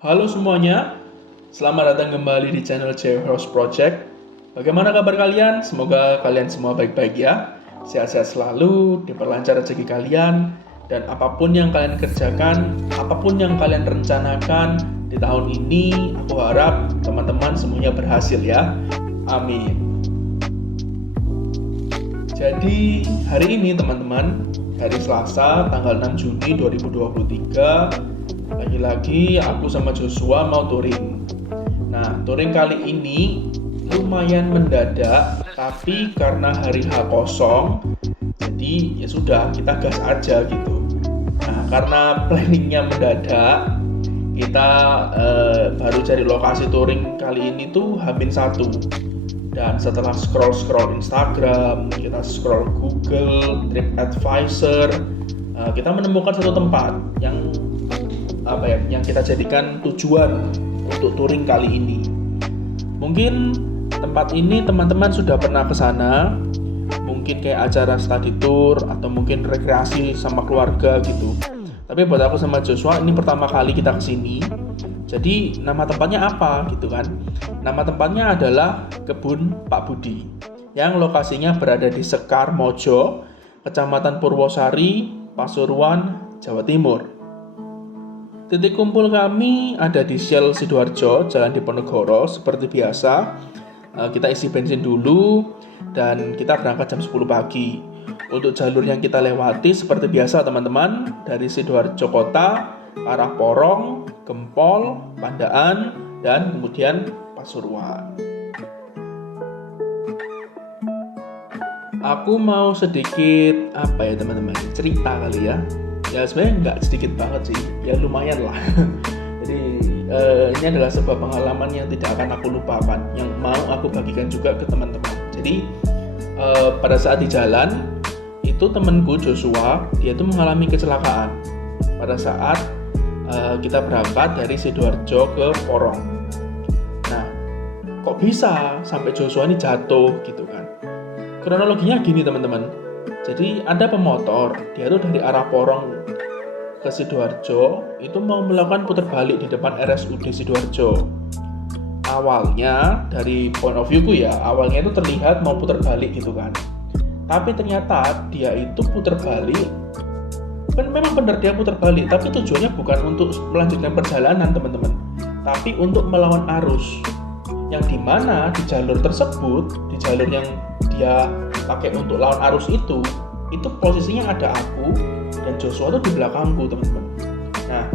Halo semuanya, selamat datang kembali di channel J House Project. Bagaimana kabar kalian? Semoga kalian semua baik-baik ya. Sehat-sehat selalu, diperlancar rezeki kalian, dan apapun yang kalian kerjakan, apapun yang kalian rencanakan di tahun ini, aku harap teman-teman semuanya berhasil ya. Amin. Jadi hari ini teman-teman, hari Selasa tanggal 6 Juni 2023, lagi-lagi aku sama Joshua mau touring. Nah, touring kali ini lumayan mendadak, tapi karena hari H kosong, jadi ya sudah kita gas aja gitu. Nah, karena planningnya mendadak, kita baru cari lokasi touring kali ini tuh H-1. Dan setelah scroll Instagram, kita scroll Google, TripAdvisor, kita menemukan satu tempat yang kita jadikan tujuan untuk touring kali ini. Mungkin tempat ini teman-teman sudah pernah ke sana, mungkin kayak acara study tour atau mungkin rekreasi sama keluarga gitu. Tapi buat aku sama Joshua ini pertama kali kita ke sini. Jadi nama tempatnya apa gitu kan? Nama tempatnya adalah Kebun Pak Budi yang lokasinya berada di Sekar Mojo, Kecamatan Purwosari, Pasuruan, Jawa Timur. Titik kumpul kami ada di Shell Sidoarjo, Jalan Diponegoro seperti biasa. Kita isi bensin dulu dan kita berangkat jam 10 pagi. Untuk jalur yang kita lewati seperti biasa teman-teman, dari Sidoarjo Kota, arah Porong, Gempol, Pandaan, dan kemudian Pasuruan. Aku mau sedikit teman-teman, cerita kali ya. Ya sebenarnya nggak sedikit banget sih, ya lumayan lah. Jadi ini adalah sebuah pengalaman yang tidak akan aku lupakan, yang mau aku bagikan juga ke teman-teman. Jadi pada saat di jalan itu temanku Joshua, dia tuh mengalami kecelakaan pada saat kita berangkat dari Sidoarjo ke Porong. Nah, kok bisa sampai Joshua ini jatuh gitu kan? Kronologinya gini teman-teman. Jadi ada pemotor, dia tuh dari arah Porong ke Sidoarjo itu mau melakukan putar balik di depan RSUD Sidoarjo. Awalnya dari point of view ku ya, awalnya itu terlihat mau putar balik gitu kan. Tapi ternyata dia itu putar balik. Memang benar dia putar balik, tapi tujuannya bukan untuk melanjutkan perjalanan teman-teman, tapi untuk melawan arus. Yang dimana di jalur tersebut, di jalur yang dia pakai untuk lawan arus itu posisinya ada aku dan Joshua tuh di belakangku teman-teman. Nah,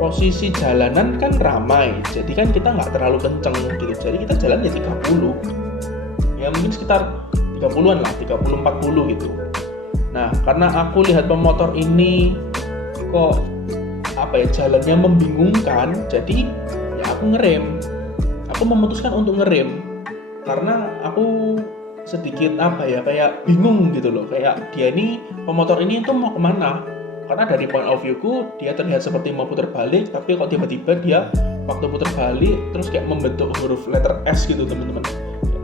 posisi jalanan kan ramai, jadi kan kita nggak terlalu kenceng gitu, jadi kita jalan ya 30, ya mungkin sekitar 30-an lah, 30-40 gitu. Nah, karena aku lihat pemotor ini kok jalannya membingungkan, jadi ya aku ngerem. Aku memutuskan untuk ngerem karena aku sedikit kayak bingung gitu loh, kayak dia ini pemotor ini itu mau kemana? Karena dari point of view-ku dia terlihat seperti mau putar balik, tapi kok tiba-tiba dia waktu putar balik terus kayak membentuk huruf letter S gitu teman-teman,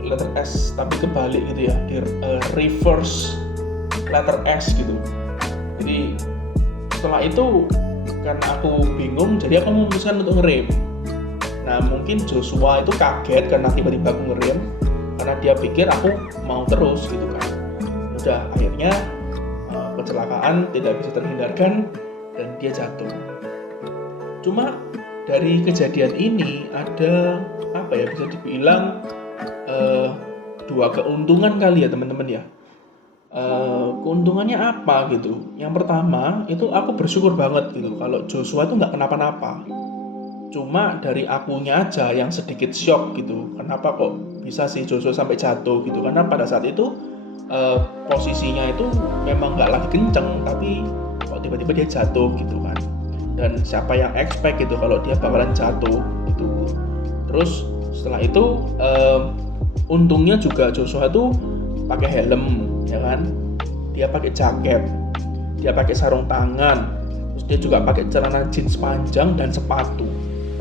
letter S tapi kebalik gitu ya, di reverse letter S gitu. Jadi setelah itu karena aku bingung, jadi aku memutuskan untuk ngerem. Nah mungkin Joshua itu kaget karena tiba-tiba aku ngerem, karena dia pikir aku mau terus gitu kan. Udah akhirnya kecelakaan tidak bisa terhindarkan dan dia jatuh. Cuma dari kejadian ini ada bisa dibilang dua keuntungan kali ya teman-teman ya. Keuntungannya apa gitu? Yang pertama itu aku bersyukur banget gitu kalau Joshua itu nggak kenapa-napa. Cuma dari akunya aja yang sedikit shock gitu. Kenapa kok bisa sih Joshua sampai jatuh gitu? Karena pada saat itu posisinya itu memang nggak lagi kenceng, tapi kok tiba-tiba dia jatuh gitu kan. Dan siapa yang expect gitu kalau dia bakalan jatuh gitu. Terus setelah itu untungnya juga Joshua itu pakai helm ya kan, dia pakai jaket, dia pakai sarung tangan, terus dia juga pakai celana jeans panjang dan sepatu,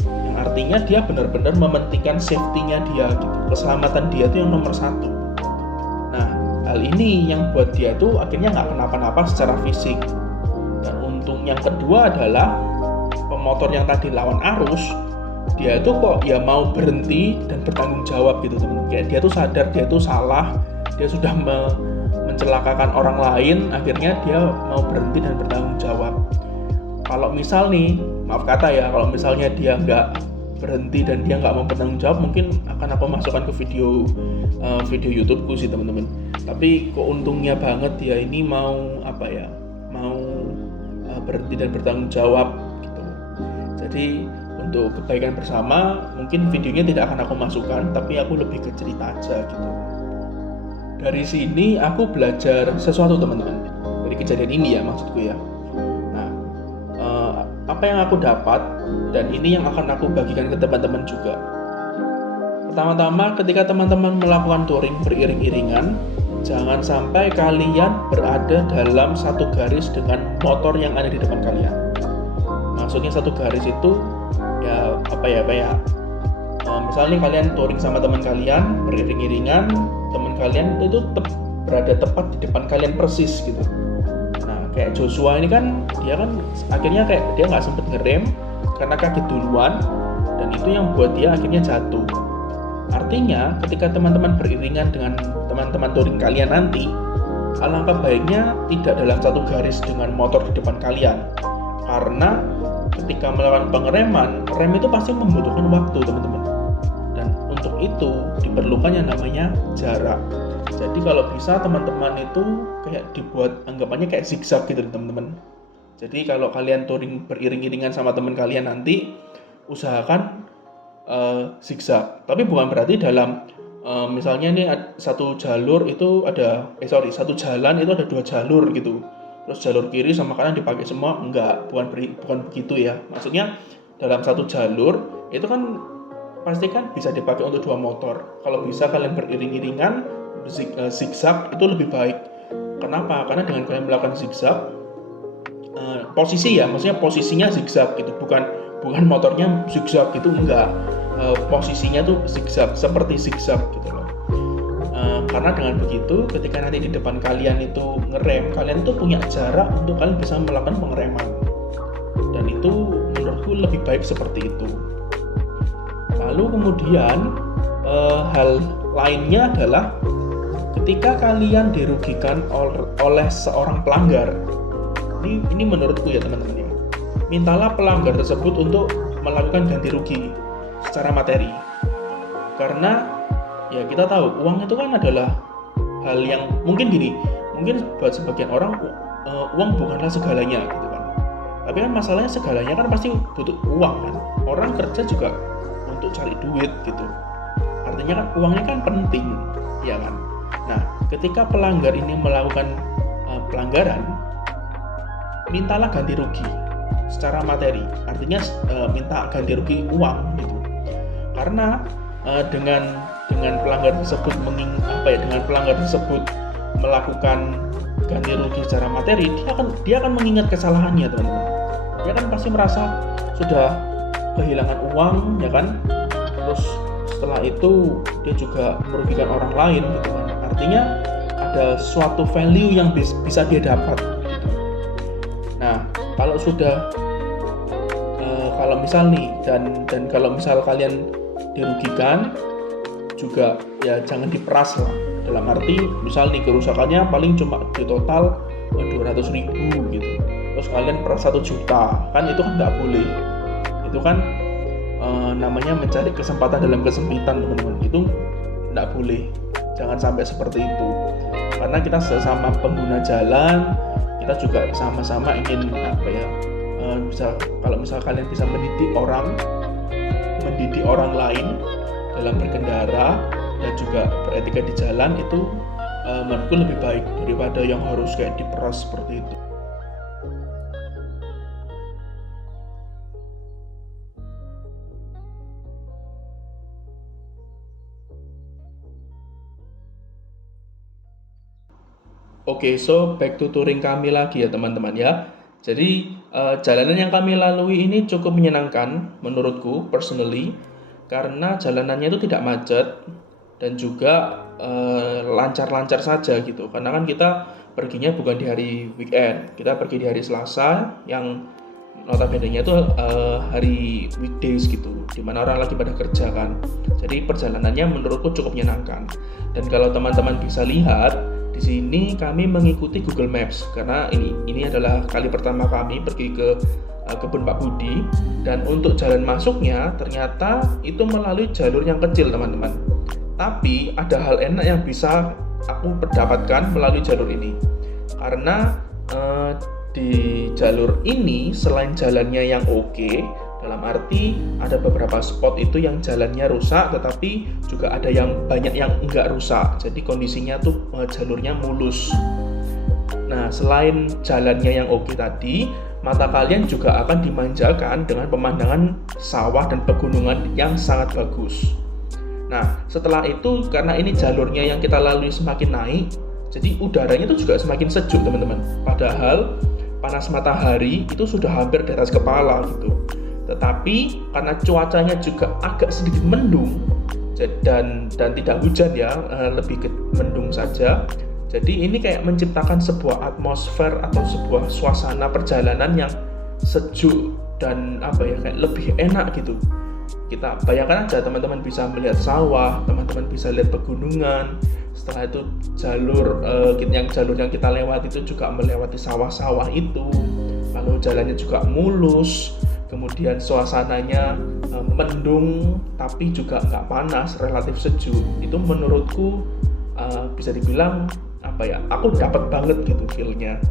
yang artinya dia benar-benar mementingkan safety-nya dia gitu, keselamatan dia itu yang nomor satu. Nah hal ini yang buat dia tuh akhirnya nggak kenapa-napa secara fisik. Dan untung yang kedua adalah pemotor yang tadi lawan arus dia tuh kok ya mau berhenti dan bertanggung jawab gitu teman-teman. Kayak dia tuh sadar dia tuh salah, dia sudah mencelakakan orang lain, akhirnya dia mau berhenti dan bertanggung jawab. Kalau misal nih, maaf kata ya, kalau misalnya dia nggak berhenti dan dia nggak mau bertanggung jawab, mungkin akan aku masukkan ke video YouTubeku sih teman-teman. Tapi keuntungnya banget dia ini mau berhenti dan bertanggung jawab gitu. Jadi untuk kebaikan bersama, mungkin videonya tidak akan aku masukkan, tapi aku lebih ke cerita aja gitu. Dari sini aku belajar sesuatu teman-teman, dari kejadian ini ya maksudku ya. Nah, apa yang aku dapat, dan ini yang akan aku bagikan ke teman-teman juga. Pertama-tama, ketika teman-teman melakukan touring beriring-iringan, jangan sampai kalian berada dalam satu garis dengan motor yang ada di depan kalian. Maksudnya satu garis itu ya misalnya kalian touring sama teman kalian beriring-iringan, teman kalian itu berada tepat di depan kalian persis gitu. Nah, kayak Joshua ini kan dia kan akhirnya kayak dia nggak sempet ngerem karena kaget duluan, dan itu yang buat dia akhirnya jatuh. Artinya ketika teman-teman beriringan dengan teman-teman touring kalian nanti, alangkah baiknya tidak dalam satu garis dengan motor di depan kalian, karena ketika melakukan pengereman, rem itu pasti membutuhkan waktu teman-teman, dan untuk itu diperlukan yang namanya jarak. Jadi kalau bisa teman-teman itu kayak dibuat anggapannya kayak zigzag gitu teman-teman. Jadi kalau kalian touring beriring-iringan sama teman kalian nanti, usahakan zigzag. Tapi bukan berarti dalam misalnya nih satu jalan itu ada 2 jalur gitu. Terus jalur kiri sama kanan dipakai semua, enggak, bukan begitu ya. Maksudnya dalam satu jalur itu kan pasti kan bisa dipakai untuk 2 motor. Kalau bisa kalian beriring-iringan zigzag itu lebih baik. Kenapa? Karena dengan kalian melakukan zigzag maksudnya posisinya zigzag gitu, bukan motornya zigzag gitu, enggak. Posisinya tuh zigzag, seperti zigzag gitu loh. Karena dengan begitu ketika nanti di depan kalian itu ngerem, kalian tuh punya jarak untuk kalian bisa melakukan pengereman, dan itu menurutku lebih baik seperti itu. Lalu kemudian hal lainnya adalah ketika kalian dirugikan oleh seorang pelanggar, ini menurutku ya teman-teman ya, mintalah pelanggar tersebut untuk melakukan ganti rugi secara materi. Karena ya kita tahu uang itu kan adalah hal yang mungkin buat sebagian orang uang bukanlah segalanya gitu kan. Tapi kan masalahnya segalanya kan pasti butuh uang kan. Orang kerja juga untuk cari duit gitu. Artinya kan uangnya kan penting, ya kan. Nah, ketika pelanggar ini melakukan pelanggaran, mintalah ganti rugi secara materi. Artinya minta ganti rugi uang gitu. Karena dengan pelanggar tersebut melakukan ganti rugi secara materi, dia akan mengingat kesalahannya teman-teman. Dia kan pasti merasa sudah kehilangan uang ya kan. Terus setelah itu dia juga merugikan orang lain gitu kan. Artinya ada suatu value yang bisa dia dapat gitu. Nah, kalau sudah kalau misal nih dan kalau misal kalian dirugikan juga ya jangan diperas lah, dalam arti misal nih kerusakannya paling cuma di total 200.000 gitu, terus kalian peras 1 juta, kan itu kan nggak boleh. Itu kan namanya mencari kesempatan dalam kesempitan teman-teman, itu nggak boleh, jangan sampai seperti itu. Karena kita sesama pengguna jalan, kita juga sama-sama ingin kalau misal kalian bisa mendidik orang lain dalam berkendara dan juga beretika di jalan, itu menurutku lebih baik daripada yang harus kayak diperas seperti itu. Oke, so back to touring kami lagi ya teman-teman ya. Jadi jalanan yang kami lalui ini cukup menyenangkan menurutku personally, karena jalanannya itu tidak macet dan juga lancar-lancar saja gitu. Karena kan kita perginya bukan di hari weekend, kita pergi di hari Selasa yang notabene-nya itu hari weekdays gitu, dimana orang lagi pada kerja kan. Jadi perjalanannya menurutku cukup menyenangkan. Dan kalau teman-teman bisa lihat di sini kami mengikuti Google Maps karena ini adalah kali pertama kami pergi ke kebun Pak Budi, dan untuk jalan masuknya ternyata itu melalui jalur yang kecil teman-teman. Tapi ada hal enak yang bisa aku dapatkan melalui jalur ini karena di jalur ini selain jalannya yang oke, dalam arti ada beberapa spot itu yang jalannya rusak tetapi juga ada yang banyak yang enggak rusak, jadi kondisinya tuh jalurnya mulus. Nah, selain jalannya yang oke tadi, mata kalian juga akan dimanjakan dengan pemandangan sawah dan pegunungan yang sangat bagus. Nah, setelah itu karena ini jalurnya yang kita lalui semakin naik, jadi udaranya itu juga semakin sejuk teman-teman. Padahal panas matahari itu sudah hampir di atas kepala gitu. Tetapi karena cuacanya juga agak sedikit mendung dan tidak hujan ya, lebih ke mendung saja. Jadi ini kayak menciptakan sebuah atmosfer atau sebuah suasana perjalanan yang sejuk dan kayak lebih enak gitu. Kita bayangkan aja, teman-teman bisa melihat sawah, teman-teman bisa lihat pegunungan. Setelah itu jalur yang kita lewati itu juga melewati sawah-sawah itu. Lalu jalannya juga mulus, kemudian suasananya mendung tapi juga nggak panas, relatif sejuk. Itu menurutku bisa dibilang aku dapat banget gitu feel-nya.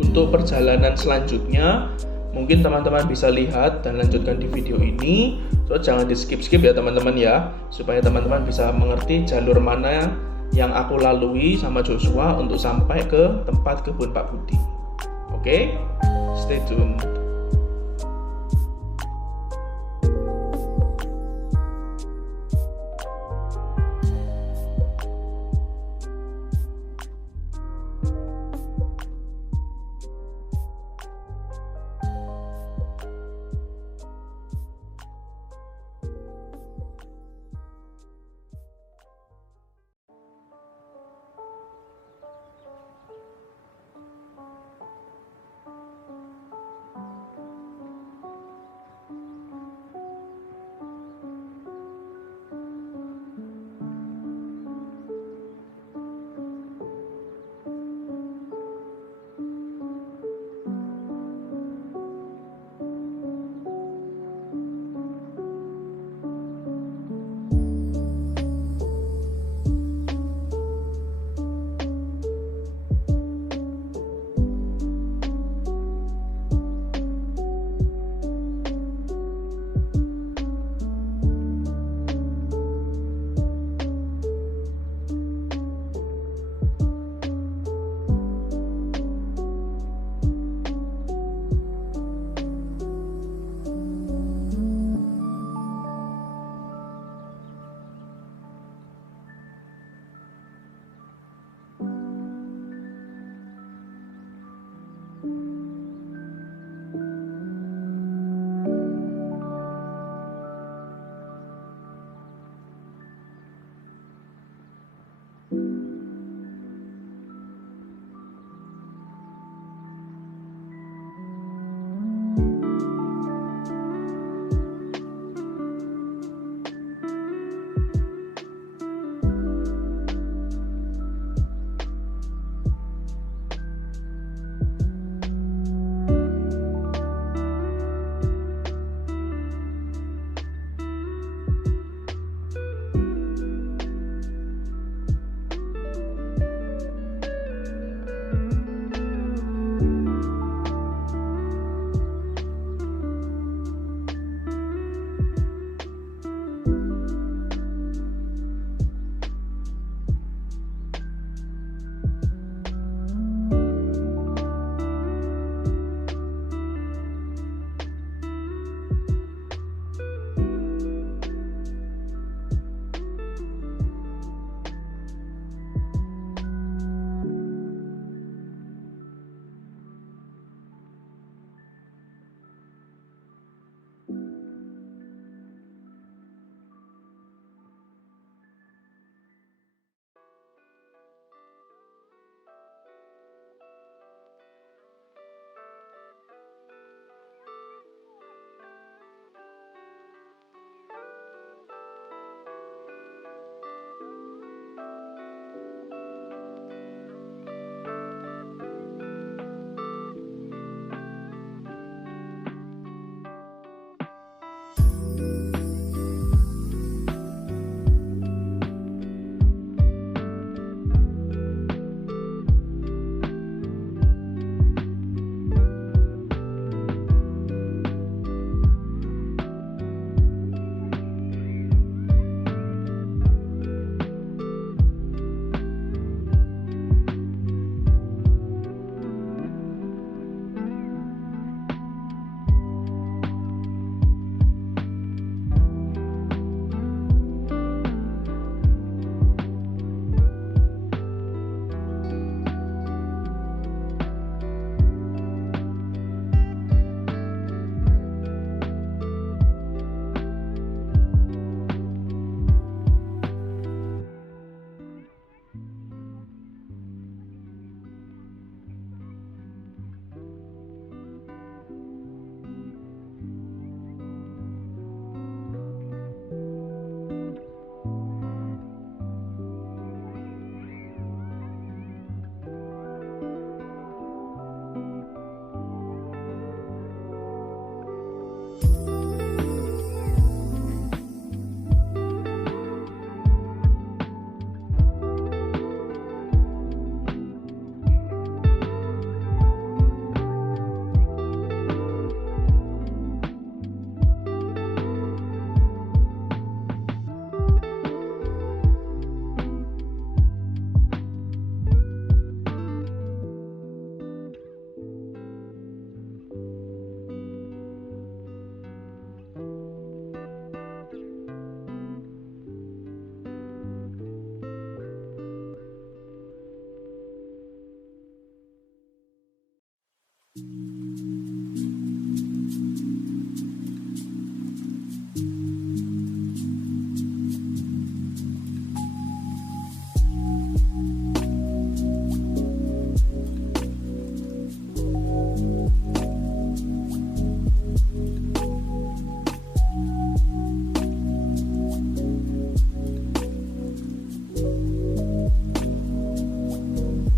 Untuk perjalanan selanjutnya mungkin teman-teman bisa lihat dan lanjutkan di video ini, so jangan di skip-skip ya teman-teman ya, supaya teman-teman bisa mengerti jalur mana yang aku lalui sama Joshua untuk sampai ke tempat kebun Pak Budi. Oke, stay tune.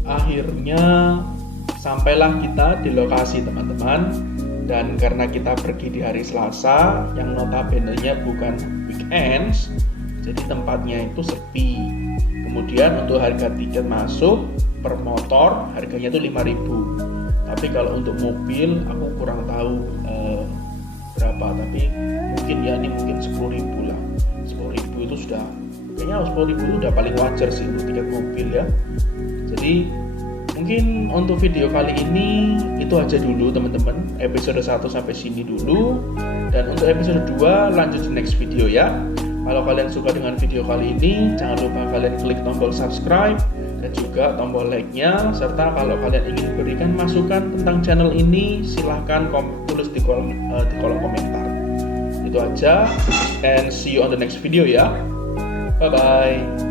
Akhirnya sampailah kita di lokasi teman-teman, dan karena kita pergi di hari Selasa yang notabene-nya bukan weekends, jadi tempatnya itu sepi. Kemudian untuk harga tiket masuk per motor harganya itu 5.000, tapi kalau untuk mobil aku kurang tahu berapa, tapi mungkin ya ini mungkin 10.000 lah. 10.000 itu sudah, kayaknya 10.000 itu udah paling wajar sih untuk tiket mobil ya. Jadi mungkin untuk video kali ini itu aja dulu teman-teman, episode 1 sampai sini dulu, dan untuk episode 2 lanjut di next video ya. Kalau kalian suka dengan video kali ini, jangan lupa kalian klik tombol subscribe dan juga tombol like-nya, serta kalau kalian ingin berikan masukan tentang channel ini silahkan tulis di kolom komentar. Itu aja, and see you on the next video ya. Bye bye.